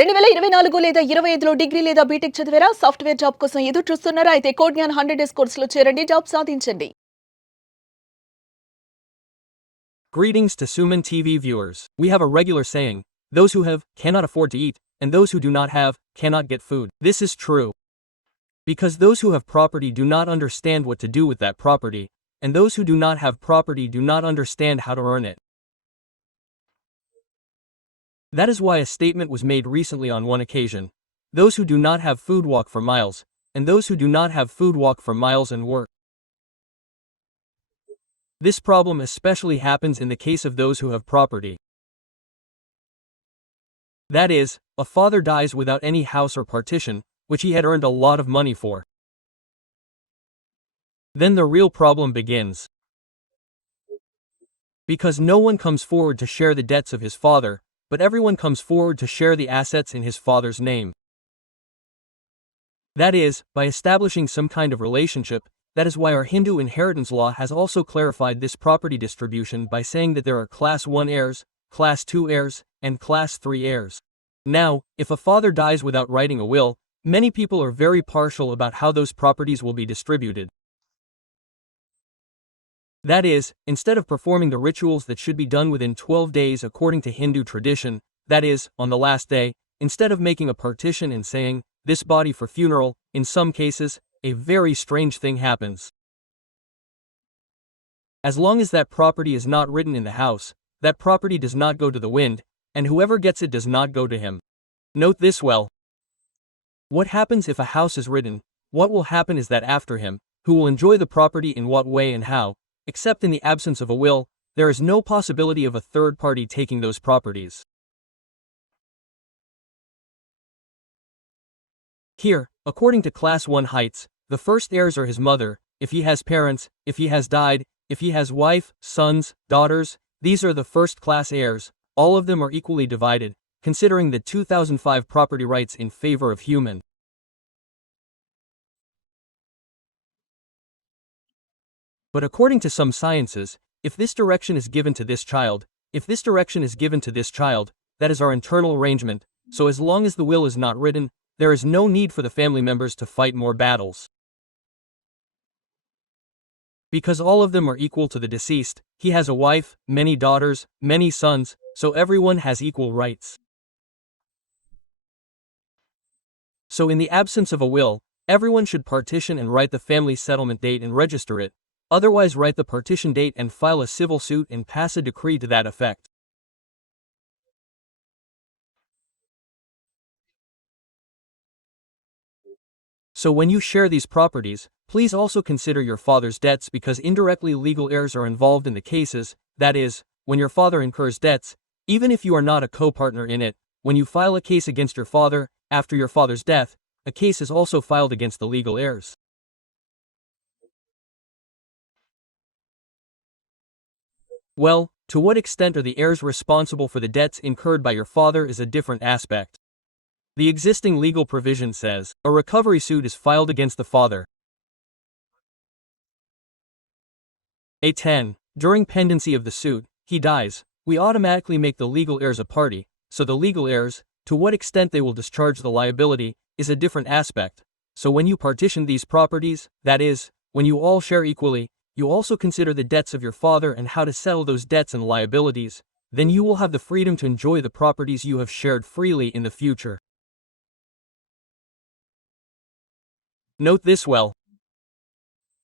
2024 లేదా 25లో డిగ్రీ లేదా బీటెక్ చదివారా? సాఫ్ట్‌వేర్ జాబ్ కోసం ఎదురు చూస్తున్నారా? అయితే కోడ్ జ్ఞాన్ 100 డేస్ కోర్సులో చేరండి. జాబ్ సాధించండి. Greetings to Suman TV viewers. We have a regular saying, those who have, cannot afford to eat, and those who do not have, cannot get food. This is true. Because those who have property do not understand what to do with that property, and those who do not have property do not understand how to earn it. That is why a statement was made recently on one occasion. Those who do not have food walk for miles, and those who do not have food walk for miles and work. This problem especially happens in the case of those who have property. That is, a father dies without any house or partition, which he had earned a lot of money for. Then the real problem begins. Because no one comes forward to share the debts of his father, but everyone comes forward to share the assets in his father's name. That is, by establishing some kind of relationship. That is why our Hindu inheritance law has also clarified this property distribution by saying that there are Class 1 heirs, Class 2 heirs, and Class 3 heirs. Now, if a father dies without writing a will, many people are very partial about how those properties will be distributed. That is, instead of performing the rituals that should be done within 12 days according to Hindu tradition, that is, on the last day, instead of making a partition and saying, this body for funeral, in some cases, a very strange thing happens. As long as that property is not written in the house, that property does not go to the wind, and whoever gets it does not go to him. Note this well. What happens if a house is written? What will happen is that after him, who will enjoy the property in what way and how, except in the absence of a will, there is no possibility of a third party taking those properties. Here, according to Class 1 heights, the first heirs are his mother, if he has parents, if he has died, if he has wife, sons, daughters, these are the first class heirs, all of them are equally divided, considering the 2005 property rights in favor of human. But according to some sciences, if this direction is given to this child, that is our internal arrangement, so as long as the will is not written, there is no need for the family members to fight more battles. Because all of them are equal to the deceased, he has a wife, many daughters, many sons, so everyone has equal rights. So in the absence of a will, everyone should partition and write the family settlement date and register it, otherwise write the partition date and file a civil suit and pass a decree to that effect. So when you share these properties, please also consider your father's debts because indirectly legal heirs are involved in the cases, that is, when your father incurs debts, even if you are not a co-partner in it, when you file a case against your father, after your father's death, a case is also filed against the legal heirs. Well, to what extent are the heirs responsible for the debts incurred by your father is a different aspect. The existing legal provision says, a recovery suit is filed against the father. A10. During pendency of the suit, he dies, we automatically make the legal heirs a party, so the legal heirs, to what extent they will discharge the liability, is a different aspect. So when you partition these properties, that is, when you all share equally, you also consider the debts of your father and how to settle those debts and liabilities, then you will have the freedom to enjoy the properties you have shared freely in the future. Note this well.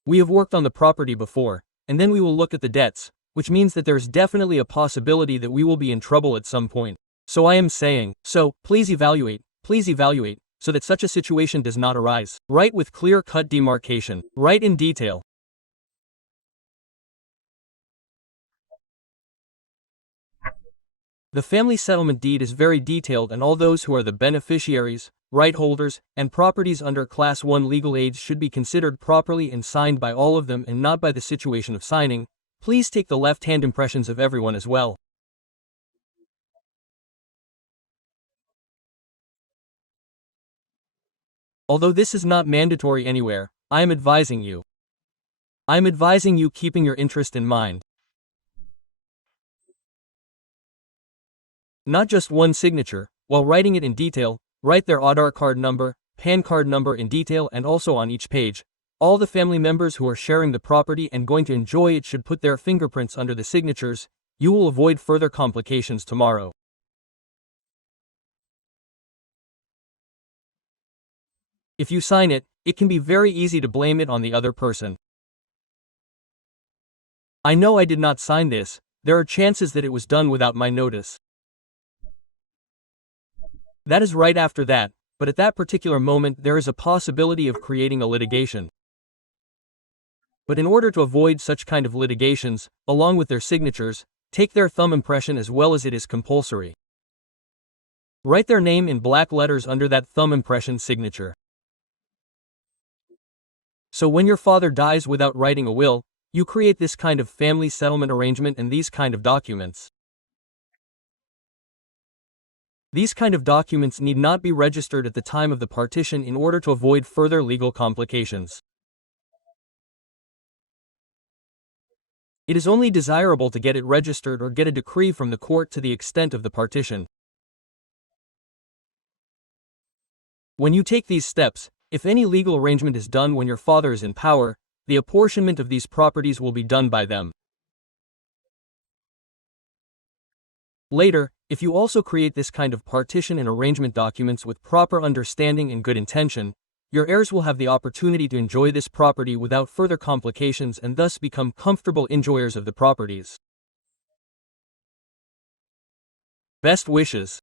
We have worked on the property before, and then we will look at the debts, which means that there is definitely a possibility that we will be in trouble at some point. So I am saying, please evaluate, so that such a situation does not arise. Write with clear-cut demarcation, write in detail. The family settlement deed is very detailed and all those who are the beneficiaries, right holders, and properties under Class 1 legal aids should be considered properly and signed by all of them and not by the situation of signing. Please take the left-hand impressions of everyone as well. Although this is not mandatory anywhere, I am advising you keeping your interest in mind. Not just one signature, While writing it in detail, write their Aadhaar card number, PAN card number in detail and also on each page. All the family members who are sharing the property and going to enjoy it should put their fingerprints under the signatures. You will avoid further complications tomorrow. If you sign it, it can be very easy to blame it on the other person. I know I did not sign this. There are chances that it was done without my notice. That is right after that, but at that particular moment there is a possibility of creating a litigation. But in order to avoid such kind of litigations, along with their signatures, take their thumb impression as well as it is compulsory. Write their name in black letters under that thumb impression signature. So when your father dies without writing a will, you create this kind of family settlement arrangement and these kind of documents. These kind of documents need not be registered at the time of the partition in order to avoid further legal complications. It is only desirable to get it registered or get a decree from the court to the extent of the partition. When you take these steps, if any legal arrangement is done when your father is in power, the apportionment of these properties will be done by them. Later, if you also create this kind of partition and arrangement documents with proper understanding and good intention, your heirs will have the opportunity to enjoy this property without further complications and thus become comfortable enjoyers of the properties. Best wishes.